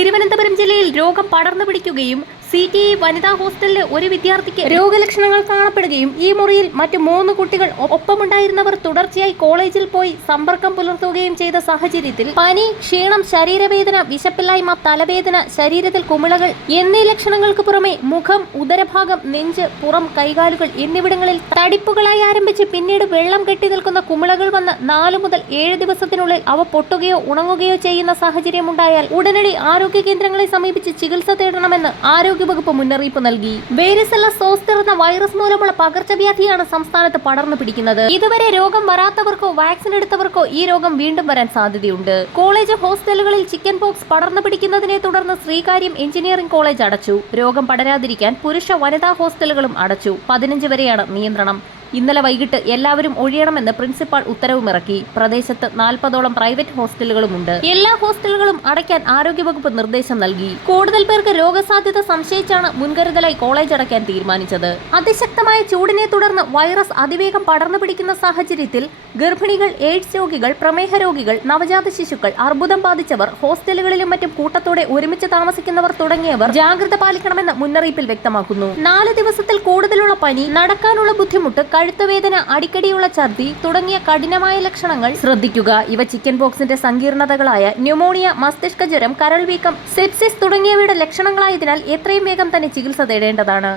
തിരുവനന്തപുരം ജില്ലയിൽ രോഗം പടർന്നു പിടിക്കുകയും സി ടി ഐ വനിതാ ഹോസ്റ്റലിലെ ഒരു വിദ്യാർത്ഥിക്ക് രോഗലക്ഷണങ്ങൾ കാണപ്പെടുകയും ഈ മുറിയിൽ മറ്റു മൂന്ന് കുട്ടികൾ ഒപ്പമുണ്ടായിരുന്നവർ തുടർച്ചയായി കോളേജിൽ പോയി സമ്പർക്കം പുലർത്തുകയും ചെയ്ത സാഹചര്യത്തിൽ പനി ക്ഷീണം ശരീരവേദന വിശപ്പില്ലായ്മ തലവേദന ശരീരത്തിൽ കുമിളകൾ എന്നീ ലക്ഷണങ്ങൾക്ക് പുറമെ മുഖം ഉദരഭാഗം നെഞ്ച് പുറം കൈകാലുകൾ എന്നിവിടങ്ങളിൽ തടിപ്പുകളായി ആരംഭിച്ച് പിന്നീട് വെള്ളം കെട്ടി നിൽക്കുന്ന കുമിളകൾ വന്ന് നാലു മുതൽ ഏഴ് ദിവസത്തിനുള്ളിൽ അവ പൊട്ടുകയോ ഉണങ്ങുകയോ ചെയ്യുന്ന സാഹചര്യമുണ്ടായാൽ ഉടനടി ആരോഗ്യ കേന്ദ്രങ്ങളെ സമീപിച്ച് ചികിത്സ തേടണമെന്ന് ആരോഗ്യവകുപ്പ് മുന്നറിയിപ്പ് നൽകി. വേരിസല്ല സോസ്റ്റർ എന്ന വൈറസ് മൂലമുള്ള പകർച്ചവ്യാധിയാണ് സംസ്ഥാനത്ത് പടർന്നു പിടിക്കുന്നത്. ഇതുവരെ രോഗം വരാത്തവർക്കോ വാക്സിൻ എടുത്തവർക്കോ ഈ രോഗം വീണ്ടും വരാൻ സാധ്യതയുണ്ട്. കോളേജ് ഹോസ്റ്റലുകളിൽ ചിക്കൻ പോക്സ് പടർന്നു പിടിക്കുന്നതിനെ തുടർന്ന് ശ്രീകാര്യം എഞ്ചിനീയറിംഗ് കോളേജ് അടച്ചു. രോഗം പടരാതിരിക്കാൻ പുരുഷ വനിതാ ഹോസ്റ്റലുകളും അടച്ചു. പതിനഞ്ച് വരെയാണ് നിയന്ത്രണം. ഇന്നലെ വൈകിട്ട് എല്ലാവരും ഒഴിയണമെന്ന് പ്രിൻസിപ്പാൾ ഉത്തരവുമിറക്കി. പ്രദേശത്ത് നാൽപ്പതോളം പ്രൈവറ്റ് ഹോസ്റ്റലുകളുമുണ്ട്. എല്ലാ ഹോസ്റ്റലുകളും അടയ്ക്കാൻ ആരോഗ്യവകുപ്പ് നിർദ്ദേശം നൽകി. കൂടുതൽ പേർക്ക് രോഗസാധ്യത സംശയിച്ചാണ് മുൻകരുതലായി കോളേജ് അടയ്ക്കാൻ തീരുമാനിച്ചത്. അതിശക്തമായ ചൂടിനെ തുടർന്ന് വൈറസ് അതിവേഗം പടർന്നു പിടിക്കുന്ന സാഹചര്യത്തിൽ ഗർഭിണികൾ എയ്ഡ്സ് രോഗികൾ പ്രമേഹ രോഗികൾ നവജാത ശിശുക്കൾ അർബുദം ബാധിച്ചവർ ഹോസ്റ്റലുകളിലും മറ്റും കൂട്ടത്തോടെ ഒരുമിച്ച് താമസിക്കുന്നവർ തുടങ്ങിയവർ ജാഗ്രത പാലിക്കണമെന്ന് മുന്നറിയിപ്പിൽ വ്യക്തമാക്കുന്നു. നാല് ദിവസത്തിൽ കൂടുതലുള്ള പനി നടക്കാനുള്ള ബുദ്ധിമുട്ട് കഴുത്തുവേദന അടിക്കടിയുള്ള ഛർദി തുടങ്ങിയ കഠിനമായ ലക്ഷണങ്ങൾ ശ്രദ്ധിക്കുക. ഇവ ചിക്കൻ ബോക്സിന്റെ സങ്കീർണതകളായ ന്യൂമോണിയ മസ്തിഷ്ക ജ്വരം കരൾ വീക്കം സെപ്സിസ് തുടങ്ങിയവയുടെ ലക്ഷണങ്ങളായതിനാൽ എത്രയും വേഗം തന്നെ ചികിത്സ തേടേണ്ടതാണ്.